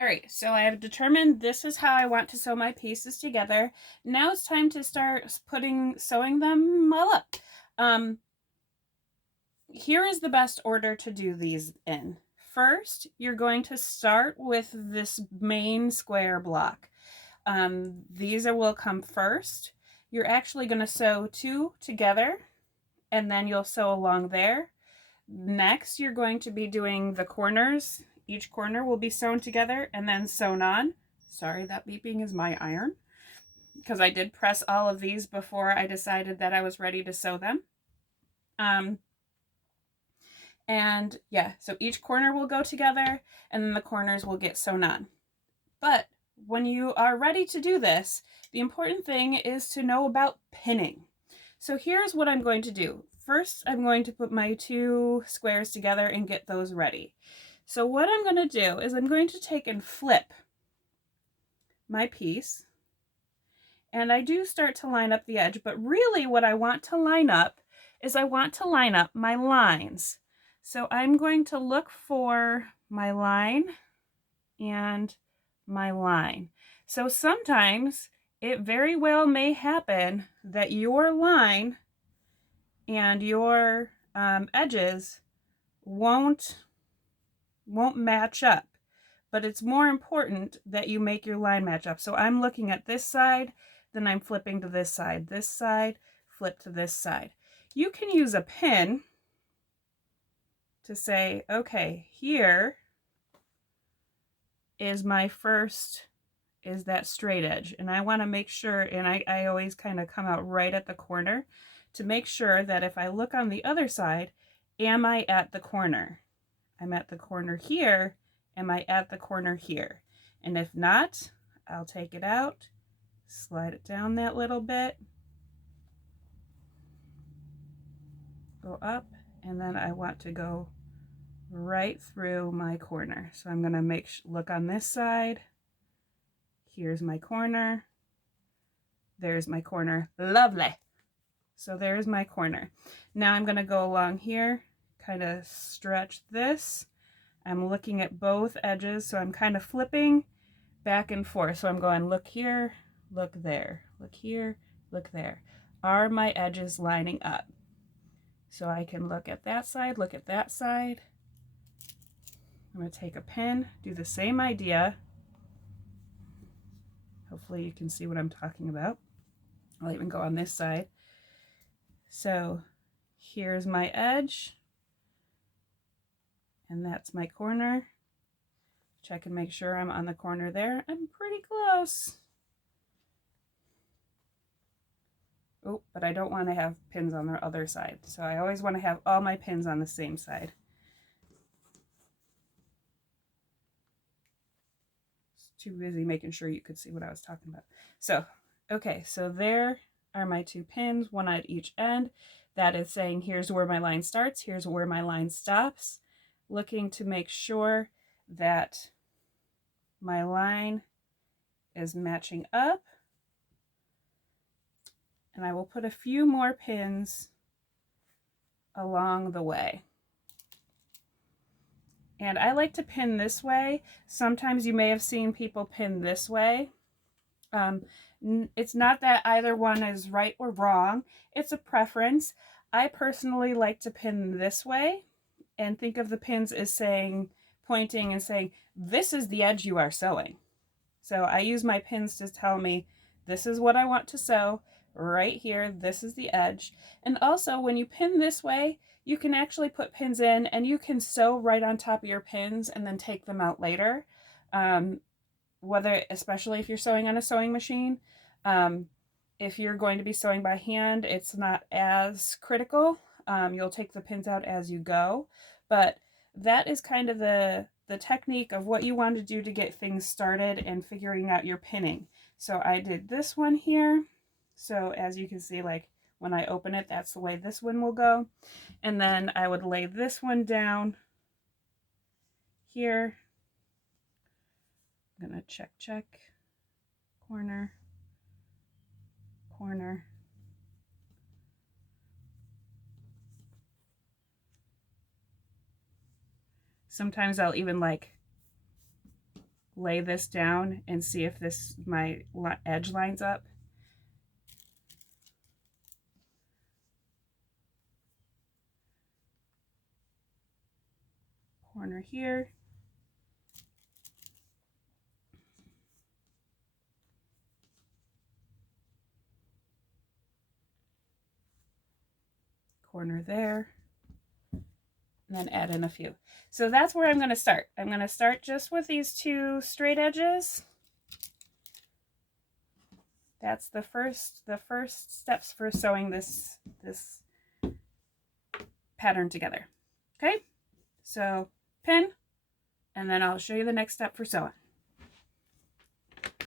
All right, so I have determined this is how I want to sew my pieces together. Now it's time to start sewing them all up. Here is the best order to do these in. First, you're going to start with this main square block. These will come first. You're actually going to sew two together, and then you'll sew along there. Next, you're going to be doing the corners. Each corner will be sewn together and then sewn on. Sorry, that beeping is my iron, because I did press all of these before I decided that I was ready to sew them. And yeah, so each corner will go together and then the corners will get sewn on. But when you are ready to do this, the important thing is to know about pinning. So here's what I'm going to do. First, I'm going to put my two squares together and get those ready. So what I'm going to do is I'm going to take and flip my piece. And I do start to line up the edge, but really what I want to line up is I want to line up my lines. So I'm going to look for my line and my line. So sometimes it very well may happen that your line and your edges won't match up, but it's more important that you make your line match up. So I'm looking at this side, then I'm flipping to this side, flip to this side. You can use a pin to say, okay, here is my first, is that straight edge. And I want to make sure, and I always kind of come out right at the corner to make sure that if I look on the other side, am I at the corner? I'm at the corner here. Am I at the corner here? And if not, I'll take it out, slide it down that little bit, go up, and then I want to go right through my corner. So I'm going to look on this side. Here's my corner. There's my corner. Lovely. So there's my corner. Now I'm going to go along here, kind of stretch this. I'm looking at both edges, so I'm kind of flipping back and forth. So I'm going, look here, look there, look here, look there. Are my edges lining up? So I can look at that side, look at that side. I'm going to take a pin, do the same idea. Hopefully you can see what I'm talking about. I'll even go on this side. So here's my edge, and that's my corner. Check and make sure I'm on the corner there. I'm pretty close. Oh, but I don't want to have pins on the other side. So I always want to have all my pins on the same side. Too busy making sure you could see what I was talking about. So, okay, so there are my two pins, one at each end. That is saying here's where my line starts, here's where my line stops. Looking to make sure that my line is matching up. And I will put a few more pins along the way. And I like to pin this way. Sometimes you may have seen people pin this way. It's not that either one is right or wrong. It's a preference. I personally like to pin this way and think of the pins as saying, pointing and saying, this is the edge you are sewing. So I use my pins to tell me, this is what I want to sew right here. This is the edge. And also when you pin this way, you can actually put pins in and you can sew right on top of your pins and then take them out later. Especially if you're sewing on a sewing machine. If you're going to be sewing by hand, it's not as critical. You'll take the pins out as you go. But that is kind of the technique of what you want to do to get things started and figuring out your pinning. So I did this one here. So as you can see, like when I open it, that's the way this one will go. And then I would lay this one down here. I'm gonna check, corner, corner. Sometimes I'll even like lay this down and see if my edge lines up. Corner here. Corner there. And then add in a few. So that's where I'm going to start. I'm going to start just with these two straight edges. That's the first steps for sewing this pattern together. Okay, so pin, and then I'll show you the next step for sewing.